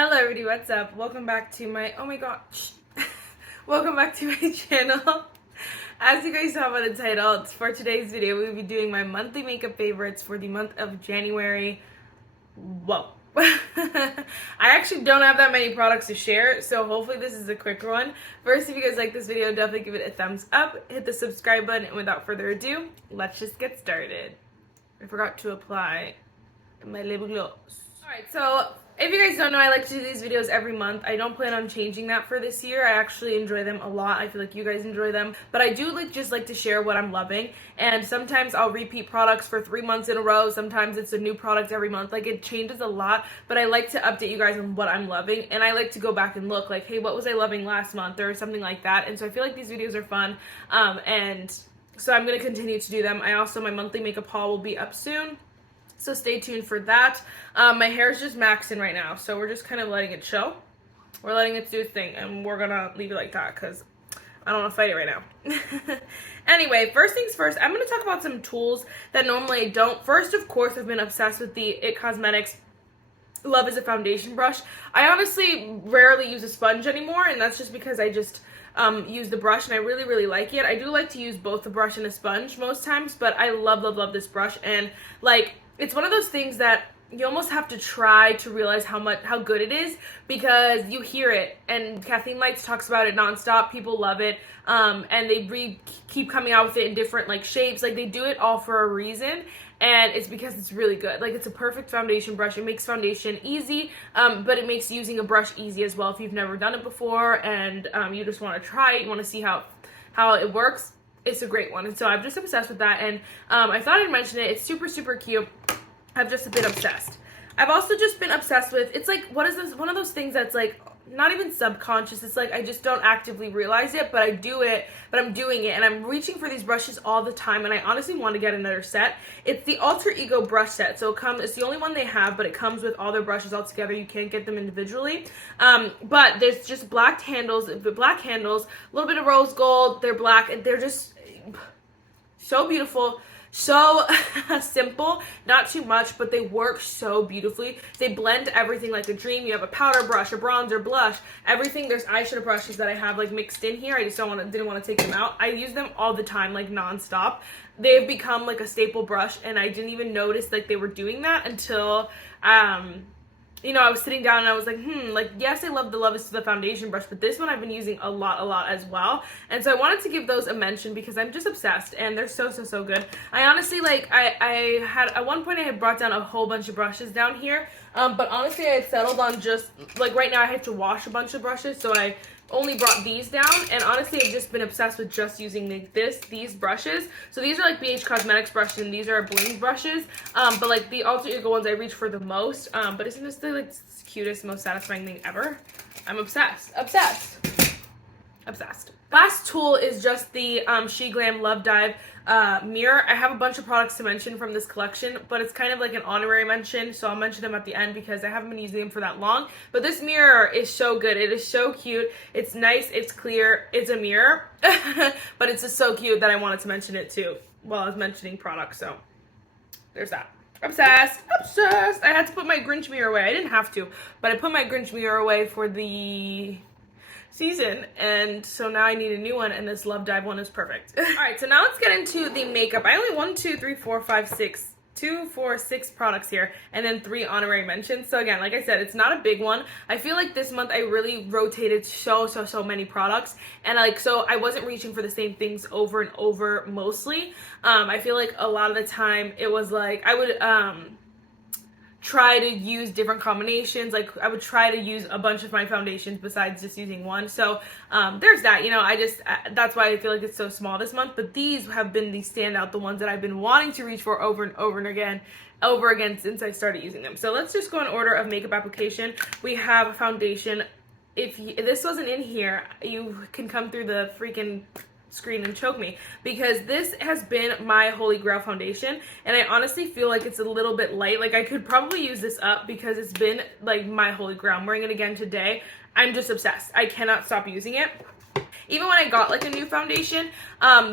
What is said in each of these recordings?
Hello everybody, what's up? Welcome back to my, oh my gosh, welcome back to my channel. As you guys saw by the title, for today's video, we'll be doing my monthly makeup favorites for the month of January. Whoa. I actually don't have that many products to share, so hopefully this is a quicker one. First, if you guys like this video, definitely give it a thumbs up, hit the subscribe button, and without further ado, let's just get started. I forgot to apply my lip gloss. Alright, so if you guys don't know, I like to do these videos every month. I don't plan on changing that for this year. I actually enjoy them a lot. I feel like you guys enjoy them. But I do just like to share what I'm loving. And sometimes I'll repeat products for 3 months in a row. Sometimes it's a new product every month. Like, it changes a lot. But I like to update you guys on what I'm loving. And I like to go back and look like, hey, what was I loving last month? Or something like that. And so I feel like these videos are fun. And so I'm going to continue to do them. My monthly makeup haul will be up soon. So stay tuned for that. My hair is just maxing right now, so we're just kind of letting it show. We're letting it do its thing, and we're gonna leave it like that because I don't want to fight it right now. Anyway, first things first, I'm going to talk about some tools that normally I don't. First, of course, I've been obsessed with the IT Cosmetics Love is a Foundation Brush. I honestly rarely use a sponge anymore, and that's just because I just use the brush, and I really, really like it. I do like to use both the brush and a sponge most times, but I love, love, love this brush, and like, it's one of those things that you almost have to try to realize how good it is, because you hear it, and Kathleen Lights talks about it nonstop. People love it, and they keep coming out with it in different like shapes. Like, they do it all for a reason, and it's because it's really good. Like, it's a perfect foundation brush. It makes foundation easy, but it makes using a brush easy as well if you've never done it before, and you just want to try it, you want to see how it works. It's a great one, and so I'm just obsessed with that, and I thought I'd mention it. It's super, super cute. I've just been obsessed. I've also just been obsessed with, it's like, what is this? One of those things that's like, not even subconscious. It's like, I just don't actively realize it, but I do it, but I'm doing it, and I'm reaching for these brushes all the time, and I honestly want to get another set. It's the Alter Ego brush set. So it's the only one they have, but it comes with all their brushes all together. You can't get them individually. But there's just black handles, a little bit of rose gold. They're black, and they're just so beautiful. So simple, not too much, but they work so beautifully. They blend everything like a dream. You have a powder brush, a bronzer, blush, everything. There's eyeshadow brushes that I have like mixed in here. I just didn't want to take them out. I use them all the time, like nonstop. They've become like a staple brush, and I didn't even notice like they were doing that until you know, I was sitting down and I was like, like, yes, I love the Love is the Foundation brush, but this one I've been using a lot as well. And so I wanted to give those a mention because I'm just obsessed, and they're so, so, so good. I honestly, like, I had, at one point I had brought down a whole bunch of brushes down here, but honestly I had settled on just, like, right now I have to wash a bunch of brushes, so I only brought these down, and honestly I've just been obsessed with just using these brushes. So these are like BH Cosmetics brushes, and these are bling brushes, but like the Alter Ego ones I reach for the most. But isn't this the like cutest, most satisfying thing ever? I'm obsessed. Last tool is just the Sheglam Love Dive mirror. I have a bunch of products to mention from this collection, but it's kind of like an honorary mention, so I'll mention them at the end because I haven't been using them for that long. But this mirror is so good. It is so cute. It's nice. It's clear. It's a mirror, but it's just so cute that I wanted to mention it too while I was mentioning products. So there's that. Obsessed. I had to put my Grinch mirror away. I didn't have to, but I put my Grinch mirror away for the season, and so now I need a new one, and this Love Dive one is perfect. All right, so now let's get into the makeup. I only 2, 4, 6 products here, and then 3 honorary mentions. So again, like I said, it's not a big one. I feel like this month I really rotated so many products, and like, so I wasn't reaching for the same things over and over mostly. I feel like a lot of the time it was like I would try to use different combinations. Like, I would try to use a bunch of my foundations besides just using one. So there's that, you know. That's why I feel like it's so small this month. But these have been the standout, the ones that I've been wanting to reach for over and over again since I started using them. So let's just go in order of makeup application. We have foundation. If this wasn't in here, you can come through the freaking screen and choke me, because this has been my holy grail foundation, and I honestly feel like it's a little bit light. Like, I could probably use this up because it's been like my holy grail. I'm wearing it again today. I'm just obsessed. I cannot stop using it. Even when I got like a new foundation,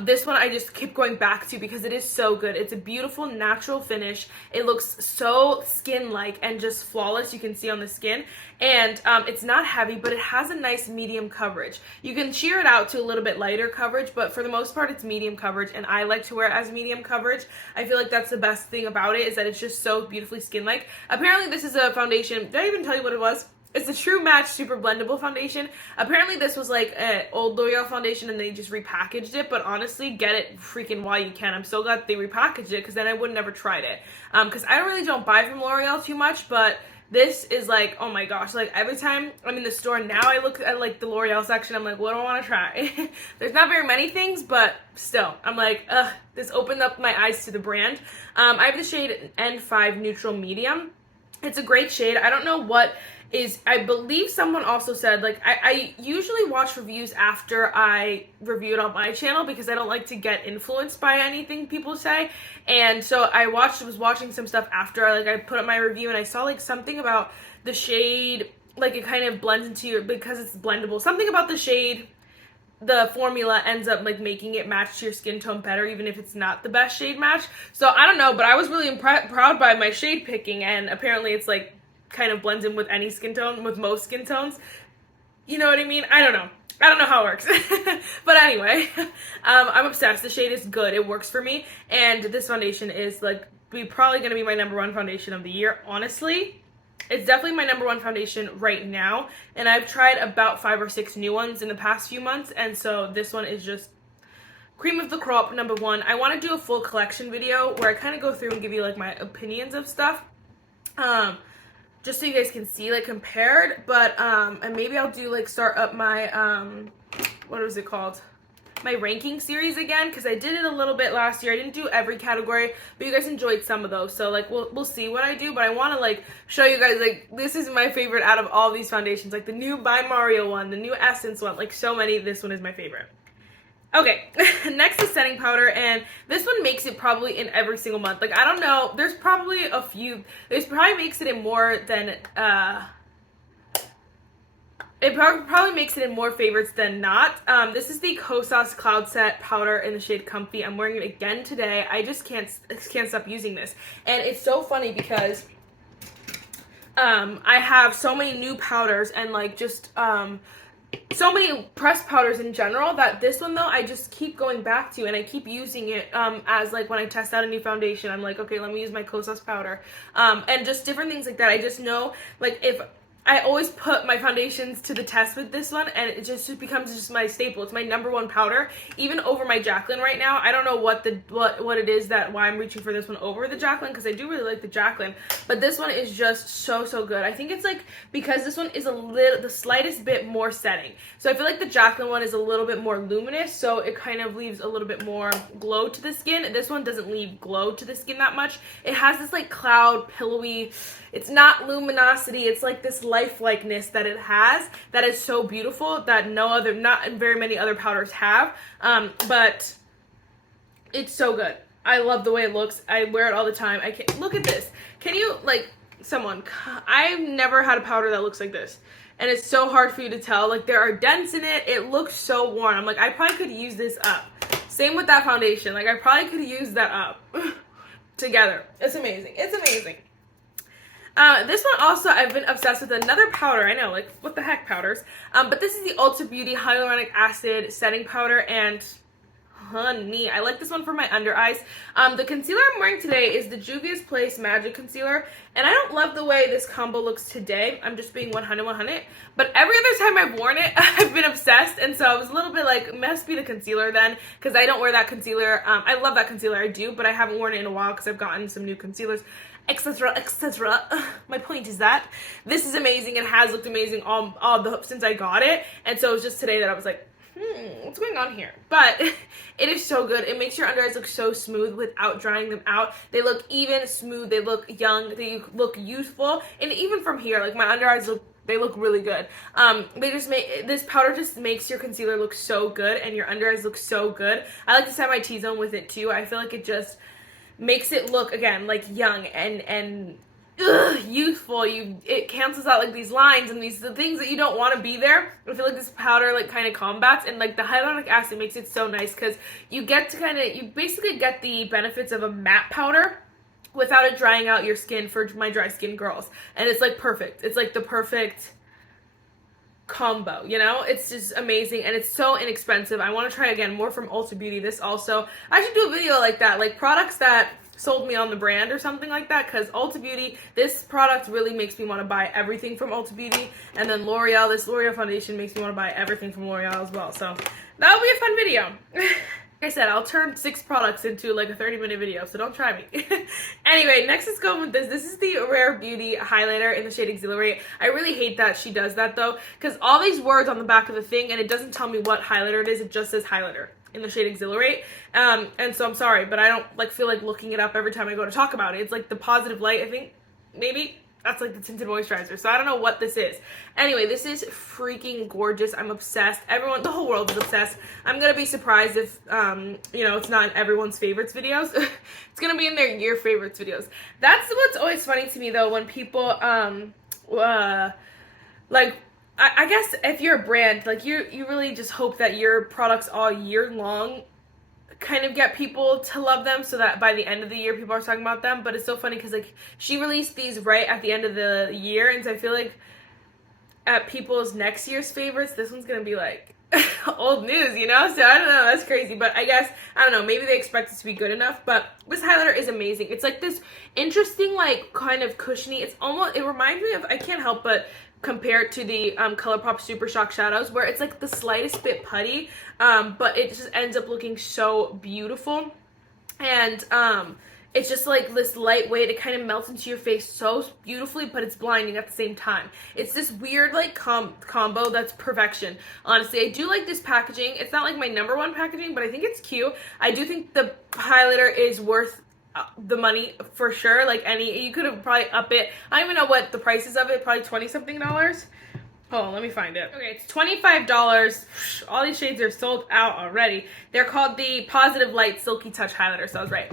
this one I just keep going back to because it is so good. It's a beautiful natural finish. It looks so skin-like and just flawless, you can see on the skin. And it's not heavy, but it has a nice medium coverage. You can sheer it out to a little bit lighter coverage, but for the most part it's medium coverage, and I like to wear it as medium coverage. I feel like that's the best thing about it, is that it's just so beautifully skin-like. Apparently this is a foundation, did I even tell you what it was? It's the True Match Super-Blendable foundation. Apparently this was like an old Loreal foundation and they just repackaged it, but honestly, get it freaking while you can. I'm so glad they repackaged it, because then I would never tried it. Because I don't buy from Loreal too much, but this is like, oh my gosh, like every time I'm in the store now, I look at like the L'Oreal section, I'm like, what do I want to try? There's not very many things, but still, I'm like, ugh, this opened up my eyes to the brand. I have the shade N5 Neutral Medium. It's a great shade. I don't know what is, I believe someone also said, like, I usually watch reviews after I review it on my channel because I don't like to get influenced by anything people say. And so I was watching some stuff after I put up my review, and I saw like something about the shade, like it kind of blends into your, because it's blendable, something about the shade, the formula ends up like making it match to your skin tone better, even if it's not the best shade match. So I don't know, but I was really proud by my shade picking, and apparently it's like kind of blends in with any skin tone, with most skin tones. You know what I mean? I don't know how it works. But anyway, I'm obsessed. The shade is good. It works for me. And this foundation is like probably going to be my #1 foundation of the year. Honestly, it's definitely my #1 foundation right now. And I've tried about 5 or 6 new ones in the past few months. And so this one is just cream of the crop, #1. I want to do a full collection video where I kind of go through and give you like my opinions of stuff. Just so you guys can see, like, compared, but, and maybe I'll do, like, start up my, what was it called? My ranking series again, because I did it a little bit last year. I didn't do every category, but you guys enjoyed some of those, so, like, we'll see what I do, but I want to, like, show you guys, like, this is my favorite out of all these foundations, like, the new By Mario one, the new Essence one, like, so many, this one is my favorite. Okay, next is setting powder, and this one makes it probably in every single month. Like, I don't know, there's probably a few, this probably makes it in more than, it probably makes it in more favorites than not. This is the Kosas Cloud Set Powder in the shade Comfy. I'm wearing it again today. I just can't stop using this. And it's so funny because, I have so many new powders and, like, just, so many pressed powders in general that this one though I just keep going back to, and I keep using it as like when I test out a new foundation, I'm like, okay, let me use my Kosas powder, and just different things like that. I just know, like, if I always put my foundations to the test with this one, and it just becomes just my staple. It's my #1 powder, even over my Jaclyn right now. I don't know what it is why I'm reaching for this one over the Jaclyn, because I do really like the Jaclyn, but this one is just so good. I think it's like because this one is the slightest bit more setting. So I feel like the Jaclyn one is a little bit more luminous, so it kind of leaves a little bit more glow to the skin. This one doesn't leave glow to the skin that much. It has this like cloud, pillowy, it's not luminosity, it's like this lifelikeness that it has that is so beautiful that not very many other powders have, but it's so good. I love the way it looks. I wear it all the time. I can't, look at this. Can you, like, I've never had a powder that looks like this, and it's so hard for you to tell. Like, there are dents in it. It looks so worn. I'm like, I probably could use this up. Same with that foundation. Like, I probably could use that up together. It's amazing. It's amazing. This one also, I've been obsessed with another powder. I know, like, what the heck, powders? But this is the Ulta Beauty Hyaluronic Acid Setting Powder, and honey, I like this one for my under eyes. The concealer I'm wearing today is the Juvia's Place Magic Concealer, and I don't love the way this combo looks today. I'm just being 100, but every other time I've worn it, I've been obsessed, and so I was a little bit like, must be the concealer then, because I don't wear that concealer. I love that concealer, I do, but I haven't worn it in a while because I've gotten some new concealers, etc, etc. My point is that this is amazing and has looked amazing since I got it, and so it was just today that I was like, what's going on here? But it is so good. It makes your under eyes look so smooth without drying them out. They look even, smooth, they look young, they look youthful, and even from here, like, my under eyes look really good. This powder just makes your concealer look so good and your under eyes look so good. I like to set my T-zone with it too. I feel like it just makes it look, again, like, young and youthful. It cancels out like these lines and the things that you don't want to be there. I feel like this powder like kind of combats, and like the hyaluronic acid makes it so nice because you basically get the benefits of a matte powder without it drying out your skin for my dry skin girls. And it's like perfect. It's like the perfect combo, you know? It's just amazing, and it's so inexpensive. I want to try again more from Ulta Beauty. This also, I should do a video like that, like products that sold me on the brand or something like that, because Ulta Beauty, this product really makes me want to buy everything from Ulta Beauty. And then Loreal, this Loreal foundation makes me want to buy everything from Loreal as well. So that'll be a fun video. Like I said, I'll turn 6 products into like a 30-minute video, so don't try me. Anyway, next let's go with this. This is the Rare Beauty highlighter in the shade Exhilarate. I really hate that she does that though, because all these words on the back of the thing, and it doesn't tell me what highlighter it is, it just says highlighter in the shade Exhilarate. And so I'm sorry, but I don't like feel like looking it up every time I go to talk about it. It's like the Positive Light, I think, maybe. That's like the tinted moisturizer. So I don't know what this is. Anyway, this is freaking gorgeous. I'm obsessed. Everyone, the whole world is obsessed. I'm going to be surprised if, you know, it's not in everyone's favorites videos. It's going to be in their year favorites videos. That's what's always funny to me though, when people, like, I guess if you're a brand, like you really just hope that your products all year long kind of get people to love them, so that by the end of the year people are talking about them. But it's so funny because like she released these right at the end of the year, and so I feel like at people's next year's favorites, this one's gonna be like old news, you know? So I don't know, that's crazy. But I guess, I don't know, maybe they expect it to be good enough. But this highlighter is amazing. It's like this interesting, like kind of cushiony, it's almost, it reminds me of, I can't help but compare it to the ColourPop Super Shock Shadows, where it's like the slightest bit putty, but it just ends up looking so beautiful. And it's just like this lightweight, it kind of melts into your face so beautifully, but it's blinding at the same time. It's this weird like combo that's perfection. Honestly, I do like this packaging. It's not like my #1 packaging, but I think it's cute. I do think the highlighter is worth the money for sure. Like you could have probably up it. I don't even know what the price is of it, probably $20-something. Hold on, let me find it. Okay, it's $25. All these shades are sold out already. They're called the Positive Light Silky Touch Highlighter, so I was right.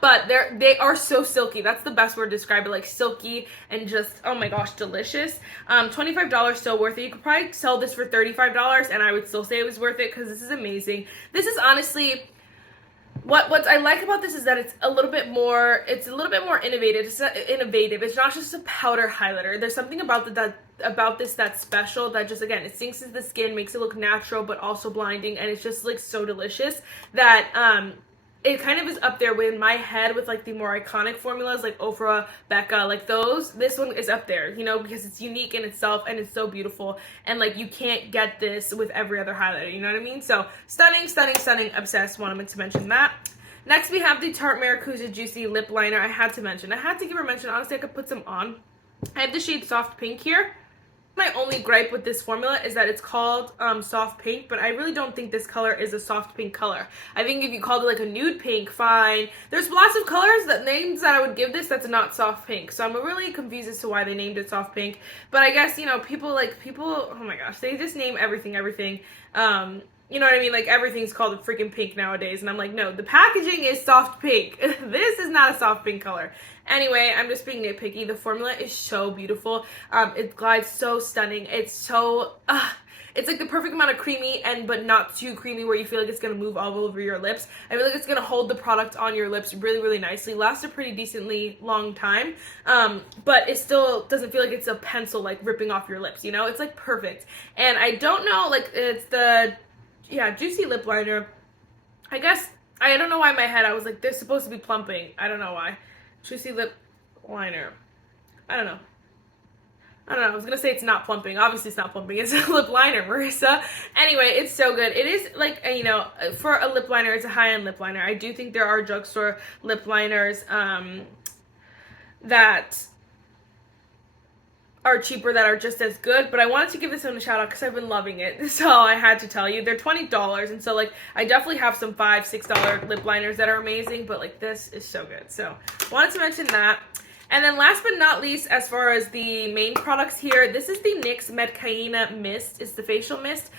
But they are so silky. That's the best word to describe it, like silky and just, oh my gosh, delicious. $25 still worth it. You could probably sell this for $35, and I would still say it was worth it because this is amazing. This is honestly, what I like about this is that it's a little bit more innovative. It's not just a powder highlighter. There's something about this that's special, that just, again, it sinks into the skin, makes it look natural but also blinding, and it's just like so delicious that it kind of is up there in my head with like the more iconic formulas like Ofra, Becca, like those. This one is up there, you know, because it's unique in itself and it's so beautiful, and like you can't get this with every other highlighter, you know what I mean? So stunning, stunning, stunning, obsessed. Wanted to mention that. Next we have the Tarte Maracuja Juicy Lip Liner. I had to give her a mention. Honestly, I could put some on. I have the shade Soft Pink here. My only gripe with this formula is that it's called soft pink, but I really don't think this color is a soft pink color. I think if you called it like a nude pink, fine. There's lots of colors, names that I would give this that's not soft pink. So I'm really confused as to why they named it soft pink. But I guess, you know, people, oh my gosh, they just name everything. You know what I mean? Like everything's called a freaking pink nowadays. And I'm like, no, the packaging is soft pink. This is not a soft pink color. Anyway, I'm just being nitpicky. The formula is so beautiful. It glides so stunning. It's so, it's like the perfect amount of creamy but not too creamy where you feel like it's going to move all over your lips. I feel like it's going to hold the product on your lips really, really nicely. Lasts a pretty decently long time. But it still doesn't feel like it's a pencil like ripping off your lips, you know? It's like perfect. And I don't know, like it's the, Juicy Lip Liner. I guess, I don't know why in my head I was like, they're supposed to be plumping. I don't know why. Juicy Lip Liner. I don't know. I was gonna say it's not plumping. Obviously it's not plumping. It's a lip liner, Marissa. Anyway, it's so good. It is like, you know, for a lip liner, it's a high-end lip liner. I do think there are drugstore lip liners that are cheaper that are just as good, but I wanted to give this one a shout out because I've been loving it, so I had to tell you. They're $20, and so like I definitely have some $5-6 lip liners that are amazing, but like this is so good, so wanted to mention that. And then last but not least, as far as the main products here, this is the NYX Metkayina Mist. It's the facial mist.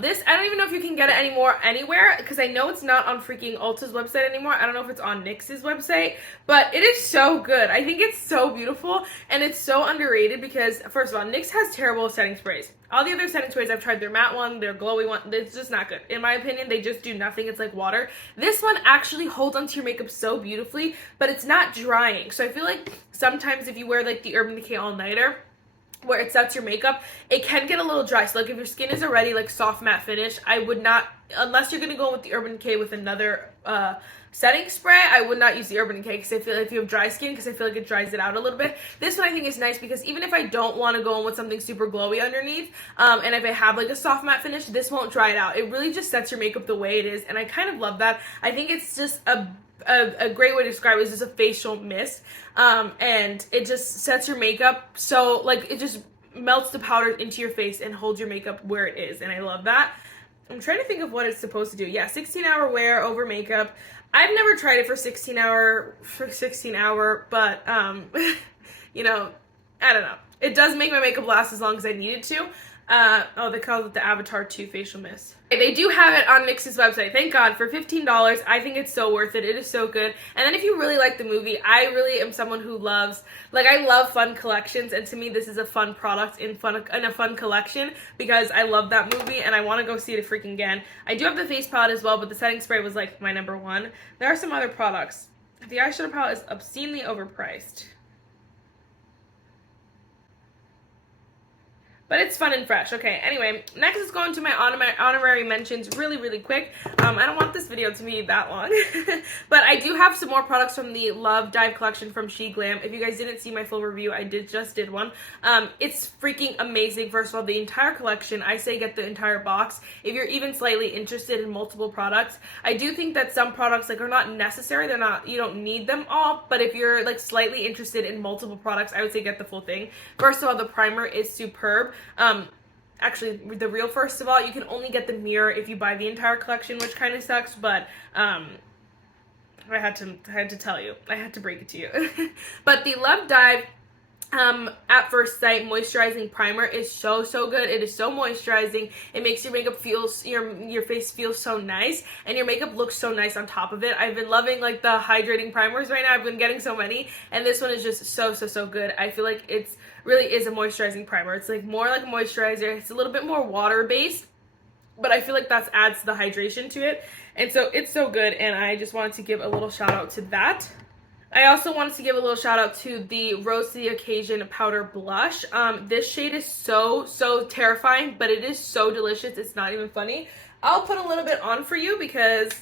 This, I don't even know if you can get it anymore anywhere, because I know it's not on freaking Ulta's website anymore. I don't know if it's on NYX's website, but it is so good. I think it's so beautiful, and it's so underrated because, first of all, NYX has terrible setting sprays. All the other setting sprays, I've tried their matte one, their glowy one, it's just not good. In my opinion, they just do nothing. It's like water. This one actually holds onto your makeup so beautifully, but it's not drying. So I feel like sometimes if you wear like the Urban Decay All-Nighter, where it sets your makeup, it can get a little dry. So like if your skin is already like soft matte finish, I would not, unless you're going to go with the Urban Decay with another setting spray, I would not use the Urban Decay because I feel like if you have dry skin, because I feel like it dries it out a little bit. This one I think is nice because even if I don't want to go in with something super glowy underneath, and if I have like a soft matte finish, this won't dry it out. It really just sets your makeup the way it is, and I kind of love that. I think it's just a great way to describe it is just a facial mist, and it just sets your makeup so like it just melts the powder into your face and holds your makeup where it is, and I love that. I'm trying to think of what it's supposed to do. Yeah, 16-hour wear over makeup. I've never tried it for 16 hour, but you know, I don't know. It does make my makeup last as long as I need it to. Oh, they call it the Avatar 2 facial mist. They do have it on NYX's website. Thank God, for $15. I think it's so worth it. It is so good. And then if you really like the movie, I really am someone who loves, like, I love fun collections, and to me this is a fun product in a fun collection because I love that movie and I want to go see it freaking again. I do have the face palette as well, but the setting spray was like my number one. There are some other products. The eyeshadow palette is obscenely overpriced, but it's fun and fresh. Okay, anyway, next is going to my honorary mentions really quick. I don't want this video to be that long, but I do have some more products from the Love Dive collection from Sheglam. If you guys didn't see my full review, I just did one. It's freaking amazing. First of all, the entire collection, I say get the entire box. If you're even slightly interested in multiple products, I do think that some products like are not necessary. You don't need them all, but if you're like slightly interested in multiple products, I would say get the full thing. First of all, the primer is superb. Actually, the real first of all, you can only get the mirror if you buy the entire collection, which kind of sucks, but I had to tell you. I had to break it to you. But the Love Dive at First Sight moisturizing primer is so good. It is so moisturizing. It makes your makeup feel, your face feel so nice, and your makeup looks so nice on top of it. I've been loving like the hydrating primers right now. I've been getting so many, and this one is just so good. I feel like it's really is a moisturizing primer. It's like more like a moisturizer. It's a little bit more water based, but I feel like that adds the hydration to it, and so it's so good, and I just wanted to give a little shout out to that. I also wanted to give a little shout out to the Rose to the Occasion powder blush. This shade is so terrifying, but it is so delicious. It's not even funny. I'll put a little bit on for you because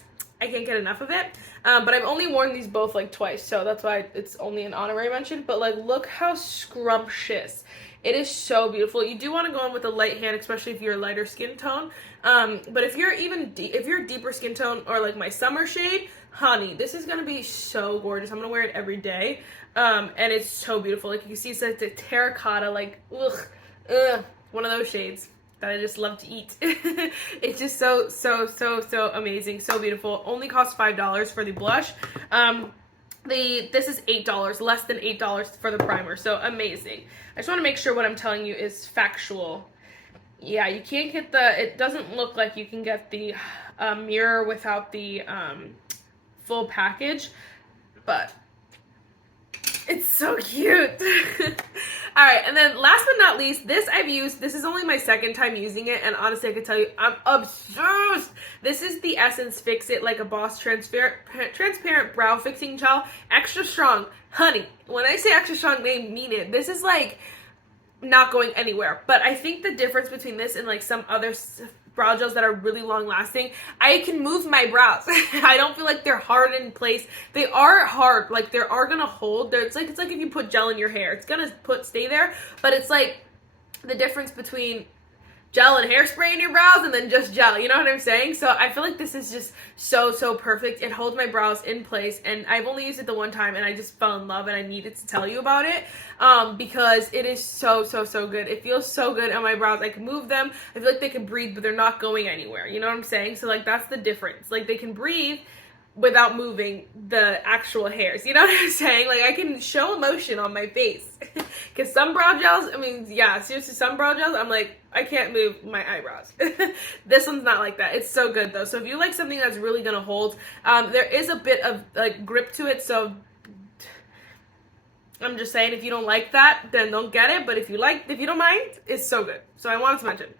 I can't get enough of it. But I've only worn these both like twice, so that's why it's only an honorary mention. But like, look how scrumptious. It is so beautiful. You do want to go in with a light hand, especially if you're a lighter skin tone. But if you're if you're a deeper skin tone or like my summer shade, honey, this is gonna be so gorgeous. I'm gonna wear it every day, and it's so beautiful. Like you can see, it's like the terracotta, like one of those shades that I just love to eat. It's just so amazing, so beautiful. Only costs $5 for the blush. This is $8, less than $8 for the primer, so amazing. I just want to make sure what I'm telling you is factual. Yeah, you can't get it doesn't look like you can get the mirror without the full package, but it's so cute. All right, and then last but not least, this is only my second time using it, and honestly, I can tell you, I'm obsessed. This is the Essence Fix It Like a Boss Transparent Brow Fixing Gel. Extra strong. Honey, when I say extra strong, they mean it. This is like not going anywhere, but I think the difference between this and like some other brow gels that are really long lasting, I can move my brows. I don't feel like they're hard in place. They are hard, like they are gonna hold. It's like if you put gel in your hair, it's gonna stay there, but it's like the difference between gel and hairspray in your brows and then just gel, you know what I'm saying? So I feel like this is just so perfect. It holds my brows in place, and I've only used it the one time and I just fell in love, and I needed to tell you about it because it is so good. It feels so good on my brows. I can move them. I feel like they can breathe, but they're not going anywhere, you know what I'm saying? So like that's the difference. Like they can breathe, without moving the actual hairs. You know what I'm saying? Like, I can show emotion on my face. Because some brow gels, I mean, yeah, seriously, some brow gels, I'm like, I can't move my eyebrows. This one's not like that. It's so good, though. So if you like something that's really going to hold, there is a bit of, like, grip to it, so I'm just saying, if you don't like that, then don't get it. But if you don't mind, it's so good. So I wanted to mention.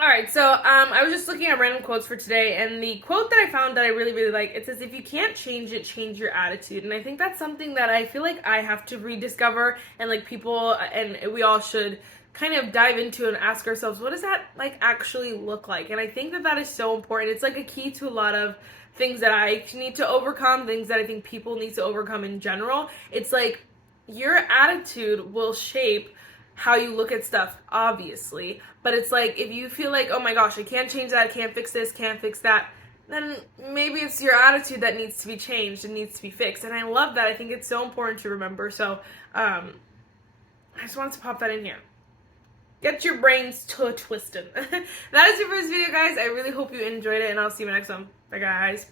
Alright, so I was just looking at random quotes for today, and the quote that I found that I really, really like, it says, if you can't change it, change your attitude. And I think that's something that I feel like I have to rediscover, and like people, and we all should kind of dive into and ask ourselves, what does that like actually look like? And I think that that is so important. It's like a key to a lot of things that I need to overcome, things that I think people need to overcome in general. It's like, your attitude will shape how you look at stuff, obviously. But it's like, if you feel like, oh my gosh, I can't change that, I can't fix this, can't fix that, then maybe it's your attitude that needs to be changed and needs to be fixed. And I love that. I think it's so important to remember. So, I just wanted to pop that in here. Get your brains twisted. That is it for this video, guys. I really hope you enjoyed it, and I'll see you in the next one. Bye, guys.